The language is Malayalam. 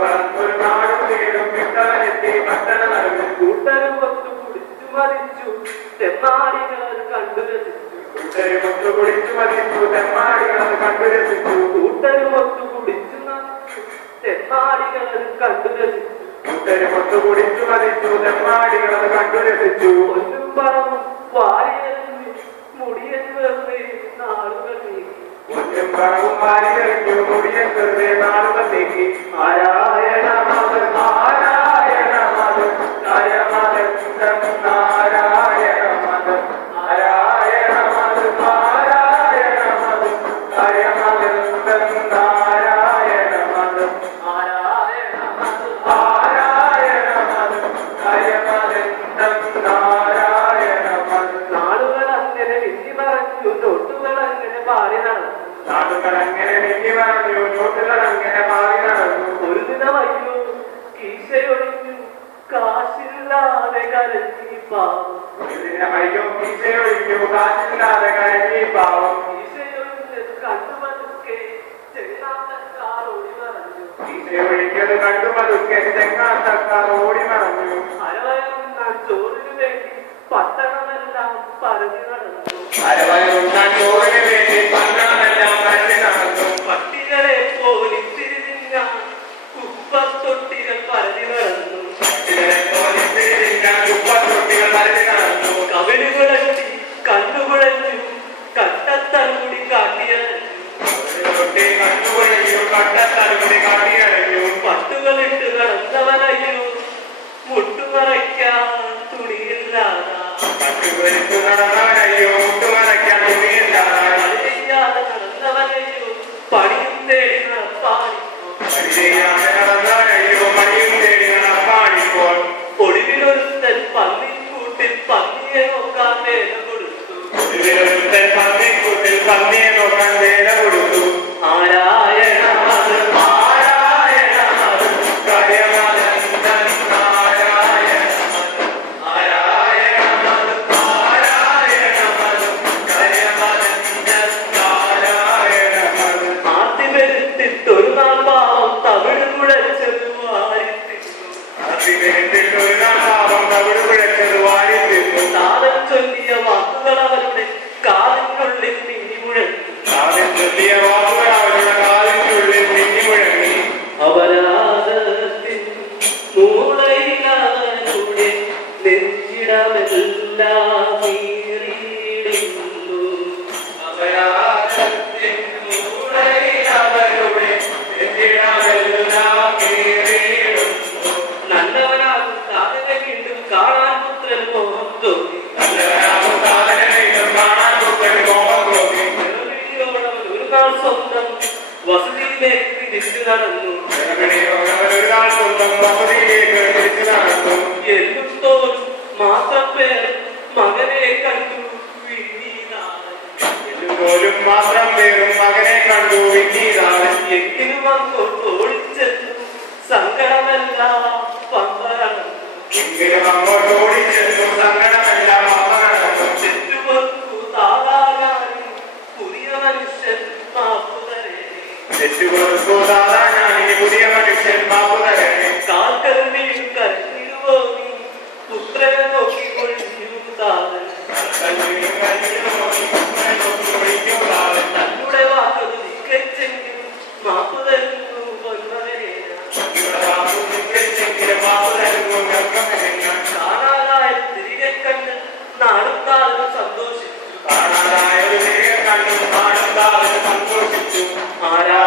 വളർന്നൊരു നാടും വീടും വിട്ടവനെത്തി പട്ടണം കൂട്ടരും ഒത്തു കുടിച്ചു മരിച്ചു തെമ്മാടികൾ കണ്ടു രസിച്ചു കൂട്ടരും ഒത്തു കുടിച്ചു തെമ്മാടികൾ കണ്ടു രസിച്ചു ഒന്നും പറവും വാരിയെറിഞ്ഞു മുടിയൻ വെറുതെ നാളുകൾ നീക്കി നാരായണ മദൻ നാരായണ മദൻ നാരായണ മദൻ നാരായണ മദൻ നാരായണ മദൻ നാരായണ മദൻ നാരായണ മദൻ നാരായണ മദൻ നാരായണ മദൻ നാരായണ മദൻ നാളുകൾ അങ്ങനെ വിധി പറഞ്ഞു നോട്ടുകൾ അങ്ങനെ പാടി നടന്നു ഒരു ദിനമയ്യോ കീശയൊഴിഞ്ഞു കാശില്ലാതെ കരഞ്ഞി പാവം കീശയൊഴിഞ്ഞത് കണ്ടുപതുക്കെ ചെങ്ങാത്തക്കാർ ഓടി മറഞ്ഞു അരവയം ഞാൻ ചോറിനു വേണ്ടി പട്ടണമെല്ലാം പരതി നടന്നു പട്ടികളെ പോലിച്ചിരുന്ന കുപ്പത്തൊട്ടികൾ പരതി നടന്നു കവിളുകളെത്തി കണ്ണുകുഴഞ്ഞു കട്ടത്തറുകുടി കാട്ടിയടഞ്ഞു പട്ടുകളിട്ട് കിടന്നവനയ്യോ മുട്ടുമറയ്ക്കാൻ തുണിയില്ലാതെ നടന്നവനയ്യോ പണിയും തേടി നടപ്പാടിപ്പോൾ ഒടുവിലൊരുത്തൻ പന്നിക്കൂട്ടിൽ പന്നിയെ നോക്കാൻ വേല കൊടുത്തു നാരായണ മദൻ നാരായണ മദൻ ആദ്യമേറ്റിട്ടൊരു നാൾ പാവം തമിഴ് കുഴച്ചത് വാരിത്തിന്നു താതൻ ചൊല്ലിയ വാക്കുകൾ അവരുടെ കാലിനുള്ളിൽ മിന്നി മുഴങ്ങി അപരാധത്തിൻ മൂളയിലൂടെ നെഞ്ചിടമെല്ലാം നീറിയിടുന്നു നല്ലവനാകും താതനെ വീണ്ടും കാണാൻ പുത്രൻ മോഹം തോന്നി ഒരു നാൾ സ്വന്തം വസതിയിലേക്ക് തിരിച്ചു നടന്നു എല്ലും തോറും മാത്രം പേർ മകനെ കണ്ടു എങ്കിലും അങ്ങോട്ട് ഓടിച്ചെന്നു സങ്കടമെല്ലാം പമ്പരന്നു തെറ്റുപൊറുക്കു താതാകാനും പുതിയ മനുഷ്യൻ മാപ്പുതരേ കാൽക്കരുണിയും കരഞ്ഞിരുവോ നീ പുത്രനെ നോക്കി ഒഴിഞ്ഞു താതൻ തന്നുടെ വാക്കത് ധിക്കരിച്ചെങ്കിലും മാപ്പു തരുന്നു പൊന്മകനെ കാണാനായ തിരികെ കണ്ട് നാടും കാലം സന്തോഷിച്ചു ആരാ